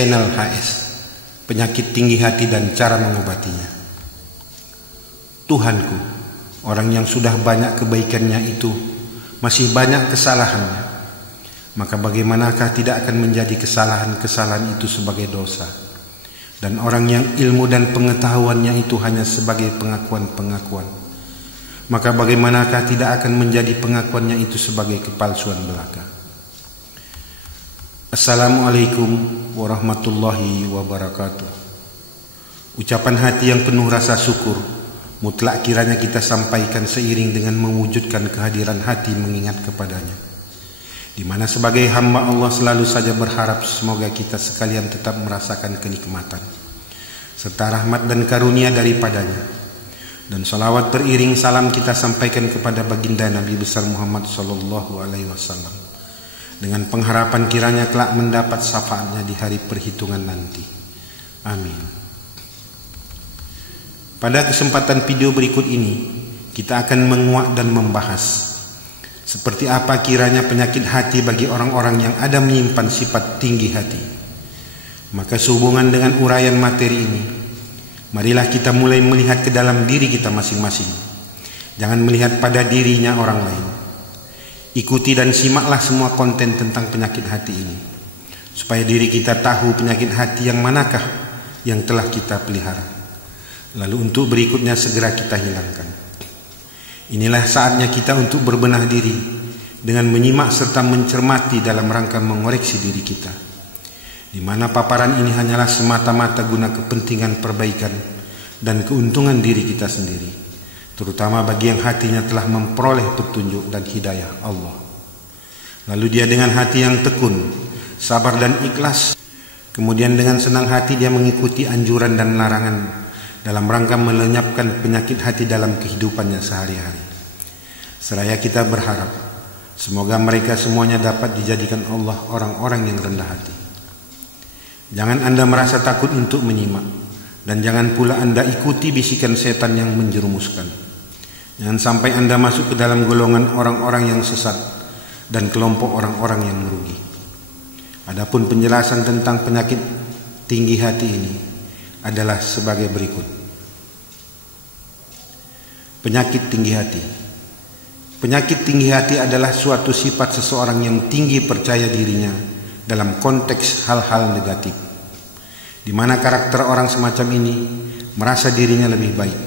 channel HS, penyakit tinggi hati dan cara mengobatinya. Tuhanku, orang yang sudah banyak kebaikannya itu masih banyak kesalahannya, maka bagaimanakah tidak akan menjadi kesalahan-kesalahan itu sebagai dosa? Dan orang yang ilmu dan pengetahuannya itu hanya sebagai pengakuan-pengakuan, maka bagaimanakah tidak akan menjadi pengakuannya itu sebagai kepalsuan belaka? Assalamualaikum warahmatullahi wabarakatuh. Ucapan hati yang penuh rasa syukur mutlak kiranya kita sampaikan seiring dengan mewujudkan kehadiran hati mengingat kepadanya, di mana sebagai hamba Allah selalu saja berharap semoga kita sekalian tetap merasakan kenikmatan serta rahmat dan karunia daripadanya. Dan salawat beriring salam kita sampaikan kepada baginda Nabi besar Muhammad sallallahu alaihi wasallam, dengan pengharapan kiranya kelak mendapat syafaatnya di hari perhitungan nanti. Amin. Pada kesempatan video berikut ini, kita akan menguak dan membahas seperti apa kiranya penyakit hati bagi orang-orang yang ada menyimpan sifat tinggi hati. Maka sehubungan dengan uraian materi ini, marilah kita mulai melihat ke dalam diri kita masing-masing. Jangan melihat pada dirinya orang lain. Ikuti dan simaklah semua konten tentang penyakit hati ini, supaya diri kita tahu penyakit hati yang manakah yang telah kita pelihara, lalu untuk berikutnya segera kita hilangkan. Inilah saatnya kita untuk berbenah diri dengan menyimak serta mencermati dalam rangka mengoreksi diri kita, di mana paparan ini hanyalah semata-mata guna kepentingan perbaikan dan keuntungan diri kita sendiri, terutama bagi yang hatinya telah memperoleh petunjuk dan hidayah Allah. Lalu dia dengan hati yang tekun, sabar dan ikhlas, kemudian dengan senang hati dia mengikuti anjuran dan larangan dalam rangka melenyapkan penyakit hati dalam kehidupannya sehari-hari. Seraya kita berharap semoga mereka semuanya dapat dijadikan Allah orang-orang yang rendah hati. Jangan Anda merasa takut untuk menyimak, dan jangan pula Anda ikuti bisikan setan yang menjerumuskan. Jangan sampai Anda masuk ke dalam golongan orang-orang yang sesat dan kelompok orang-orang yang merugi. Adapun penjelasan tentang penyakit tinggi hati ini adalah sebagai berikut. Penyakit tinggi hati. Penyakit tinggi hati adalah suatu sifat seseorang yang tinggi percaya dirinya dalam konteks hal-hal negatif, di mana karakter orang semacam ini merasa dirinya lebih baik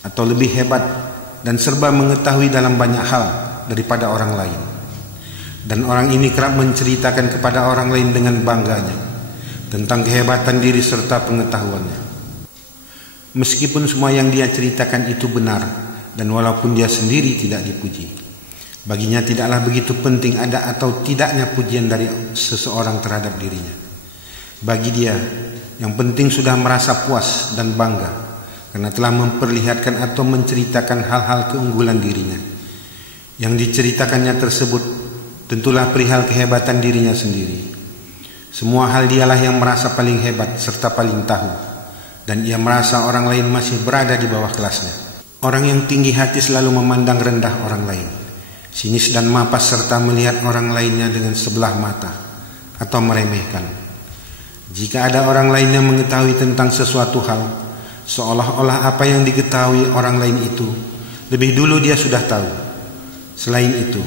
atau lebih hebat dan serba mengetahui dalam banyak hal daripada orang lain. Dan orang ini kerap menceritakan kepada orang lain dengan bangganya tentang kehebatan diri serta pengetahuannya. Meskipun semua yang dia ceritakan itu benar, dan walaupun dia sendiri tidak dipuji, baginya tidaklah begitu penting ada atau tidaknya pujian dari seseorang terhadap dirinya. Bagi dia, yang penting sudah merasa puas dan bangga karena telah memperlihatkan atau menceritakan hal-hal keunggulan dirinya. Yang diceritakannya tersebut tentulah perihal kehebatan dirinya sendiri. Semua hal dialah yang merasa paling hebat serta paling tahu, dan ia merasa orang lain masih berada di bawah kelasnya. Orang yang tinggi hati selalu memandang rendah orang lain, sinis dan mapas, serta melihat orang lainnya dengan sebelah mata atau meremehkan. Jika ada orang lain yang mengetahui tentang sesuatu hal, seolah-olah apa yang diketahui orang lain itu lebih dulu dia sudah tahu. Selain itu,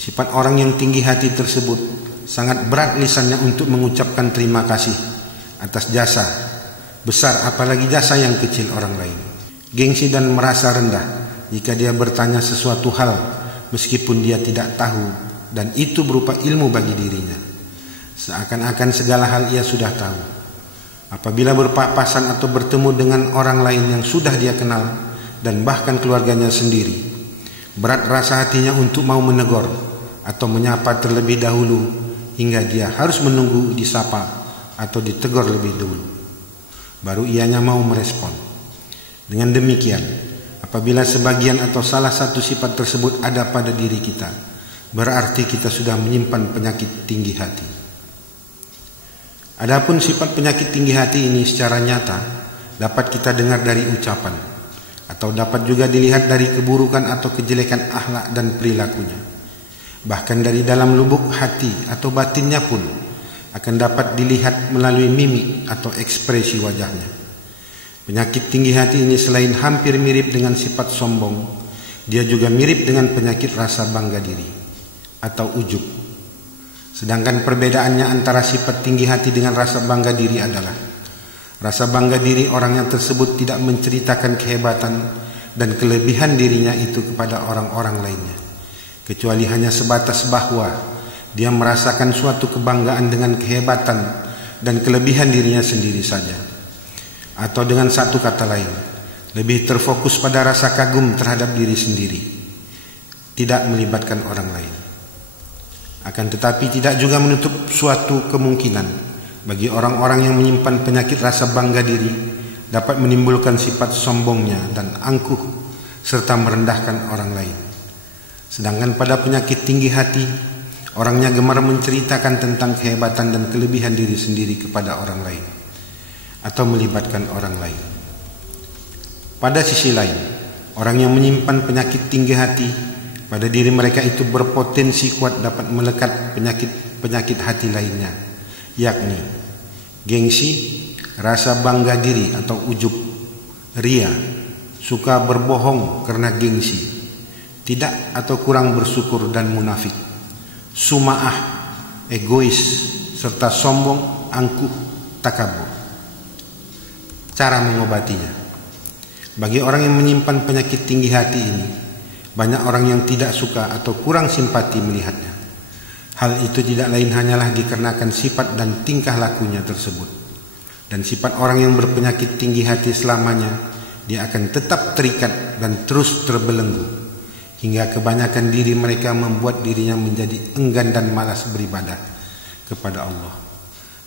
sifat orang yang tinggi hati tersebut sangat berat lisannya untuk mengucapkan terima kasih atas jasa besar, apalagi jasa yang kecil orang lain. Gengsi dan merasa rendah jika dia bertanya sesuatu hal meskipun dia tidak tahu dan itu berupa ilmu bagi dirinya, seakan-akan segala hal ia sudah tahu. Apabila berpapasan atau bertemu dengan orang lain yang sudah dia kenal dan bahkan keluarganya sendiri, berat rasa hatinya untuk mau menegur atau menyapa terlebih dahulu, hingga dia harus menunggu disapa atau ditegur lebih dulu, baru ianya mau merespon. Dengan demikian, apabila sebagian atau salah satu sifat tersebut ada pada diri kita, berarti kita sudah menyimpan penyakit tinggi hati. Adapun sifat penyakit tinggi hati ini secara nyata dapat kita dengar dari ucapan, atau dapat juga dilihat dari keburukan atau kejelekan akhlak dan perilakunya. Bahkan dari dalam lubuk hati atau batinnya pun akan dapat dilihat melalui mimik atau ekspresi wajahnya. Penyakit tinggi hati ini selain hampir mirip dengan sifat sombong, dia juga mirip dengan penyakit rasa bangga diri atau ujub. Sedangkan perbedaannya antara sifat tinggi hati dengan rasa bangga diri adalah rasa bangga diri orang yang tersebut tidak menceritakan kehebatan dan kelebihan dirinya itu kepada orang-orang lainnya, kecuali hanya sebatas bahwa dia merasakan suatu kebanggaan dengan kehebatan dan kelebihan dirinya sendiri saja. Atau dengan satu kata lain, lebih terfokus pada rasa kagum terhadap diri sendiri, tidak melibatkan orang lain. Akan tetapi tidak juga menutup suatu kemungkinan bagi orang-orang yang menyimpan penyakit rasa bangga diri dapat menimbulkan sifat sombongnya dan angkuh serta merendahkan orang lain. Sedangkan pada penyakit tinggi hati, orangnya gemar menceritakan tentang kehebatan dan kelebihan diri sendiri kepada orang lain atau melibatkan orang lain. Pada sisi lain, orang yang menyimpan penyakit tinggi hati, pada diri mereka itu berpotensi kuat dapat melekat penyakit hati lainnya, yakni gengsi, rasa bangga diri atau ujub, ria, suka berbohong karena gengsi, tidak atau kurang bersyukur dan munafik, suma'ah, egois, serta sombong, angkuh, takabur. Cara mengobatinya. Bagi orang yang menyimpan penyakit tinggi hati ini, banyak orang yang tidak suka atau kurang simpati melihatnya. Hal itu tidak lain hanyalah dikarenakan sifat dan tingkah lakunya tersebut. Dan sifat orang yang berpenyakit tinggi hati selamanya, dia akan tetap terikat dan terus terbelenggu, hingga kebanyakan diri mereka membuat dirinya menjadi enggan dan malas beribadah kepada Allah.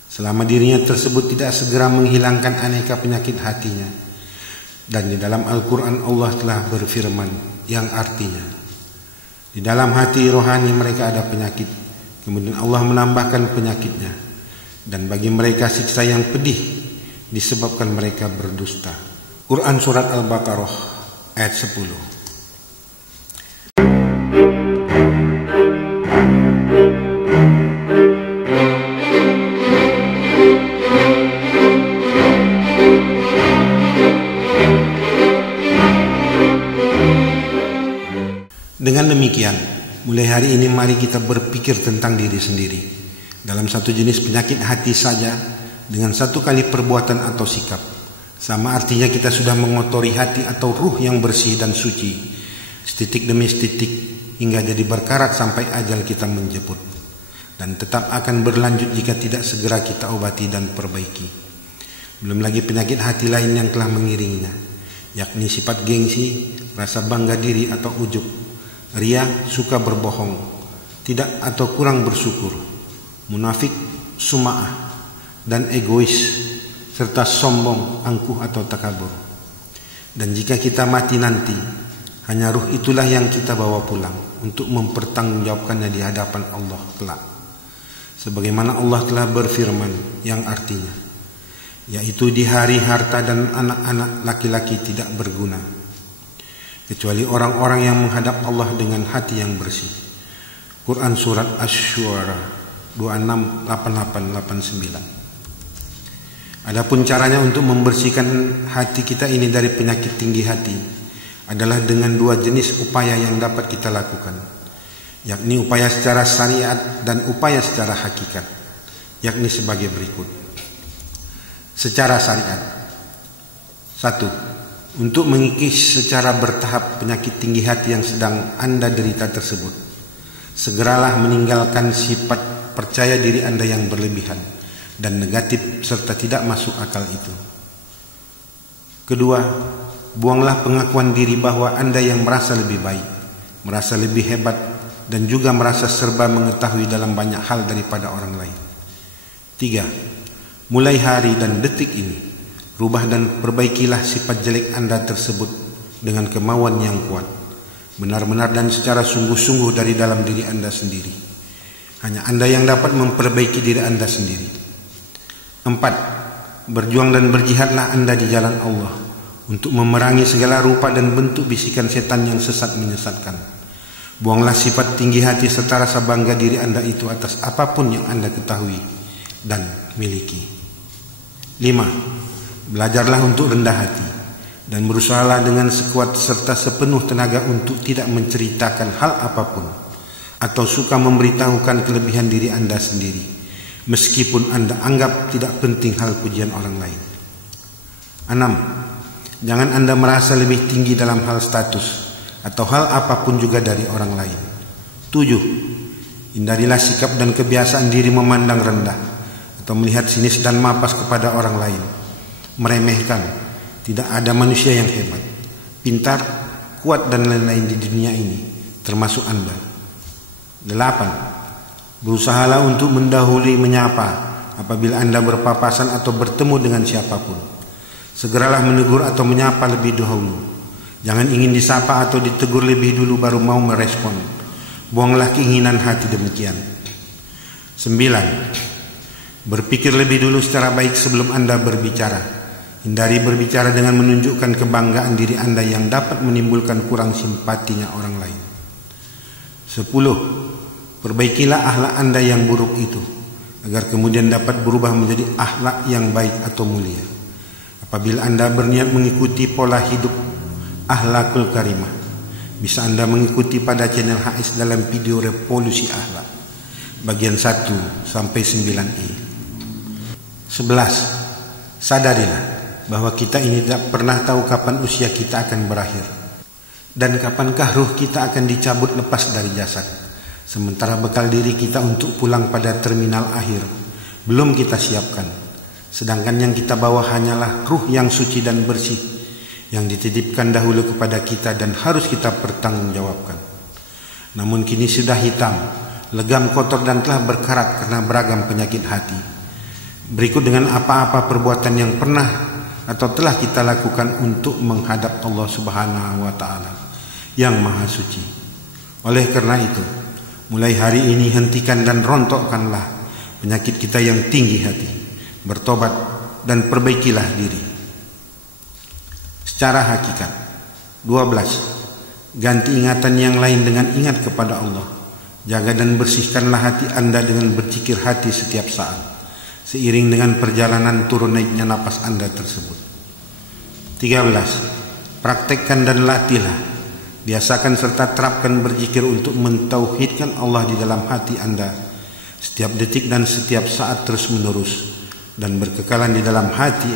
Selama dirinya tersebut tidak segera menghilangkan aneka penyakit hatinya. Dan di dalam Al-Quran Allah telah berfirman yang artinya, di dalam hati rohani mereka ada penyakit, kemudian Allah menambahkan penyakitnya, dan bagi mereka siksa yang pedih disebabkan mereka berdusta. Quran Surat Al-Baqarah ayat 10. Dengan demikian, mulai hari ini mari kita berpikir tentang diri sendiri dalam satu jenis penyakit hati saja dengan satu kali perbuatan atau sikap. Sama artinya kita sudah mengotori hati atau ruh yang bersih dan suci, setitik demi setitik hingga jadi berkarat sampai ajal kita menjemput, dan tetap akan berlanjut jika tidak segera kita obati dan perbaiki. Belum lagi penyakit hati lain yang telah mengiringinya, yakni sifat gengsi, rasa bangga diri atau ujub, ria, suka berbohong, tidak atau kurang bersyukur, munafik, suma'ah, dan egois, serta sombong, angkuh atau takabur. Dan jika kita mati nanti, hanya ruh itulah yang kita bawa pulang untuk mempertanggungjawabkannya di hadapan Allah kelak. Sebagaimana Allah telah berfirman yang artinya, yaitu di hari harta dan anak-anak laki-laki tidak berguna, kecuali orang-orang yang menghadap Allah dengan hati yang bersih. Quran Surat Asy-Syu'ara 26, 88, 89. Adapun caranya untuk membersihkan hati kita ini dari penyakit tinggi hati adalah dengan dua jenis upaya yang dapat kita lakukan, yakni upaya secara syariat dan upaya secara hakikat, yakni sebagai berikut. Secara syariat. 1. Untuk mengikis secara bertahap penyakit tinggi hati yang sedang Anda derita tersebut, segeralah meninggalkan sifat percaya diri Anda yang berlebihan dan negatif serta tidak masuk akal itu. Kedua, buanglah pengakuan diri bahwa Anda yang merasa lebih baik, merasa lebih hebat, dan juga merasa serba mengetahui dalam banyak hal daripada orang lain. 3. Mulai hari dan detik ini, rubah dan perbaikilah sifat jelek Anda tersebut dengan kemauan yang kuat, benar-benar dan secara sungguh-sungguh dari dalam diri Anda sendiri. Hanya Anda yang dapat memperbaiki diri Anda sendiri. 4. Berjuang dan berjihadlah Anda di jalan Allah untuk memerangi segala rupa dan bentuk bisikan setan yang sesat menyesatkan. Buanglah sifat tinggi hati serta rasa bangga diri Anda itu atas apapun yang Anda ketahui dan miliki. 5. Belajarlah untuk rendah hati dan berusahalah dengan sekuat serta sepenuh tenaga untuk tidak menceritakan hal apapun atau suka memberitahukan kelebihan diri Anda sendiri, meskipun Anda anggap tidak penting hal pujian orang lain. 6. Jangan Anda merasa lebih tinggi dalam hal status atau hal apapun juga dari orang lain. 7. Hindarilah sikap dan kebiasaan diri memandang rendah atau melihat sinis dan mapas kepada orang lain, meremehkan. Tidak ada manusia yang hebat, pintar, kuat dan lain-lain di dunia ini, termasuk Anda. 8. Berusahalah untuk mendahului menyapa apabila Anda berpapasan atau bertemu dengan siapapun. Segeralah menegur atau menyapa lebih dahulu. Jangan ingin disapa atau ditegur lebih dulu baru mau merespon. Buanglah keinginan hati demikian. 9. Berpikir lebih dulu secara baik sebelum Anda berbicara. Hindari berbicara dengan menunjukkan kebanggaan diri Anda yang dapat menimbulkan kurang simpatinya orang lain. 10. Perbaikilah akhlak Anda yang buruk itu, agar kemudian dapat berubah menjadi akhlak yang baik atau mulia. Apabila Anda berniat mengikuti pola hidup akhlakul karimah, bisa Anda mengikuti pada channel HS dalam video Revolusi Akhlak bagian 1 sampai 9e. 11. Sadarilah bahwa kita ini tidak pernah tahu kapan usia kita akan berakhir dan kapankah ruh kita akan dicabut lepas dari jasad, sementara bekal diri kita untuk pulang pada terminal akhir belum kita siapkan, sedangkan yang kita bawa hanyalah ruh yang suci dan bersih yang dititipkan dahulu kepada kita dan harus kita pertanggungjawabkan. Namun kini sudah hitam, legam, kotor dan telah berkarat karena beragam penyakit hati. Berikut dengan apa-apa perbuatan yang pernah atau telah kita lakukan untuk menghadap Allah Subhanahu wa Ta'ala yang Maha Suci. Oleh karena itu, mulai hari ini hentikan dan rontokkanlah penyakit kita yang tinggi hati, bertobat dan perbaikilah diri. Secara hakikat. 12. Ganti ingatan yang lain dengan ingat kepada Allah. Jaga dan bersihkanlah hati Anda dengan berzikir hati setiap saat, seiring dengan perjalanan turun naiknya napas Anda tersebut. 13. Praktekkan dan latihlah, biasakan serta terapkan berzikir untuk mentauhidkan Allah di dalam hati Anda setiap detik dan setiap saat terus menerus, dan berkekalan di dalam hati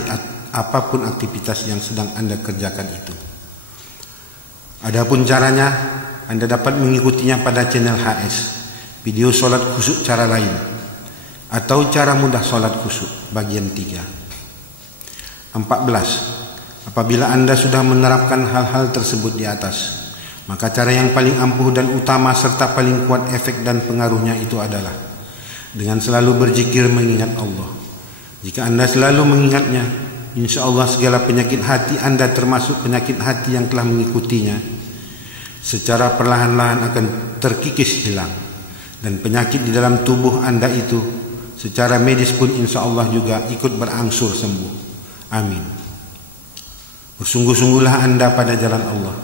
apapun aktivitas yang sedang Anda kerjakan itu. Adapun caranya, Anda dapat mengikutinya pada channel HS, video sholat khusyuk cara lain, atau cara mudah sholat khusyuk bagian 3. 14. Apabila Anda sudah menerapkan hal-hal tersebut di atas, maka cara yang paling ampuh dan utama serta paling kuat efek dan pengaruhnya itu adalah dengan selalu berzikir mengingat Allah. Jika Anda selalu mengingatnya, insya Allah segala penyakit hati Anda termasuk penyakit hati yang telah mengikutinya secara perlahan-lahan akan terkikis hilang, dan penyakit di dalam tubuh Anda itu secara medis pun insya Allah juga ikut berangsur sembuh. Amin. Bersungguh-sungguhlah Anda pada jalan Allah.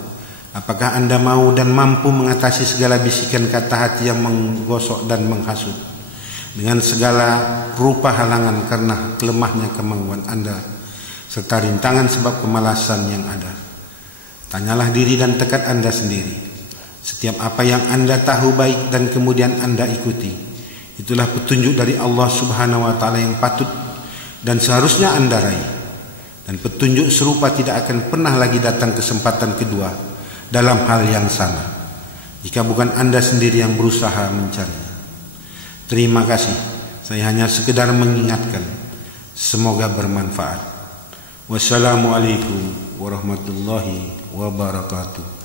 Apakah Anda mau dan mampu mengatasi segala bisikan kata hati yang menggosok dan menghasut, dengan segala rupa halangan karena kelemahnya kemampuan Anda serta rintangan sebab kemalasan yang ada? Tanyalah diri dan tekad Anda sendiri. Setiap apa yang Anda tahu baik dan kemudian Anda ikuti, itulah petunjuk dari Allah Subhanahu wa Ta'ala yang patut dan seharusnya Anda raih. Dan petunjuk serupa tidak akan pernah lagi datang kesempatan kedua dalam hal yang sama, jika bukan Anda sendiri yang berusaha mencarinya. Terima kasih. Saya hanya sekedar mengingatkan. Semoga bermanfaat. Wassalamualaikum warahmatullahi wabarakatuh.